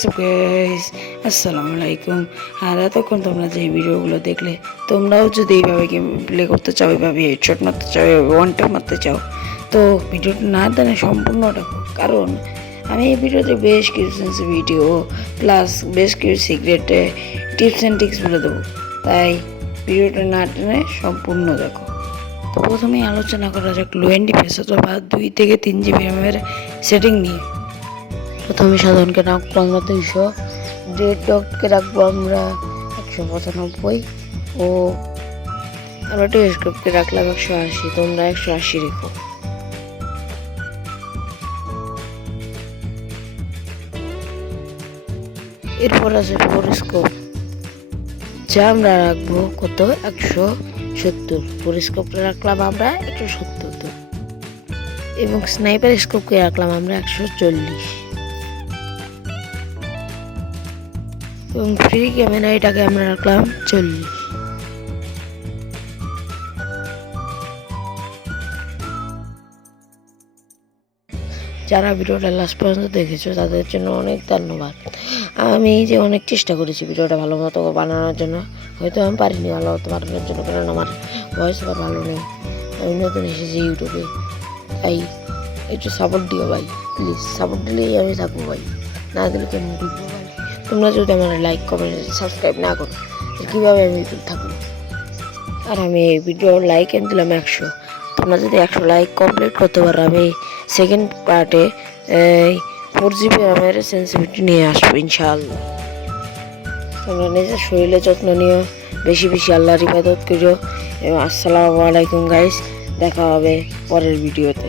WhatsApp guys, আসসালামু আলাইকুম। আর এতক্ষণ তোমরা যে ভিডিওগুলো দেখলে, তোমরাও যদি এইভাবে গেম প্লে করতে চাও, এইভাবে হেডশট মারতে চাও, এইভাবে ওয়ান ট্যাপ মারতে চাও, তো ভিডিওটা না দেনে সম্পূর্ণ দেখো। কারণ আমি এই ভিডিওতে বেশ কিছু সেন্সি ভিডিও প্লাস বেশ কিছু সিক্রেটে টিপস অ্যান্ড ট্রিক্স বলে দেবো, তাই ভিডিওটা না টেনে সম্পূর্ণ দেখো। তো প্রথমেই আলোচনা করা যাক লো এন্ড ডিভাইস অথবা 2 থেকে 3 জিবি র্যামের সেটিং নিয়ে। প্রথমে সাধারণকে রাখবো আমরা 200, ডেড ডগকে রাখবো আমরা 195 ও আমরা টেলিস্কোপকে রাখলাম 180। তোমরা 180 রেখো। এরপর আছে পরিস্কোপ, যা আমরা রাখবো কত 170। পরিস্কোপটা রাখলাম আমরা 170 এবং স্নাইপার স্কোপকে রাখলাম আমরা 140 এবং ফ্রি ক্যামেরা এটাকে আমরা রাখলাম 40। যারা ভিডিওটা লাস্ট পর্যন্ত দেখেছো তাদের জন্য অনেক ধন্যবাদ। আমি যে অনেক চেষ্টা করেছি ভিডিওটা ভালো মতো বানানোর জন্য, হয়তো আমি পারিনি ভালো মতো বানানোর জন্য, কারণ আমার ভয়েস আবার ভালো নেই। আমি নতুন এসেছি ইউটিউবে, তাই একটু সাপোর্ট দিও ভাই, প্লিজ। সাপোর্ট দিলেই আমি থাকবো ভাই, না দিলে কেমন ঢুকবো ভাই। তোমরা যদি আমার লাইক কমেন্ট সাবস্ক্রাইব না করো, কীভাবে আমি ইউটিউব থাকবো? আর আমি এই ভিডিও লাইক এনে দিলাম 100। তোমরা যদি 100 লাইক কমপ্লিট করতে পারো, আমি সেকেন্ড পার্টে 4 জিবি র্যামের সেন্সিটিভিটি নিয়ে আসবো ইনশাআল্লাহ। তোমরা নিজের শরীরের যত্ন নিও, বেশি বেশি আল্লাহর ইবাদত করিও এবং আসসালামু আলাইকুম গাইস, দেখা হবে পরের ভিডিওতে।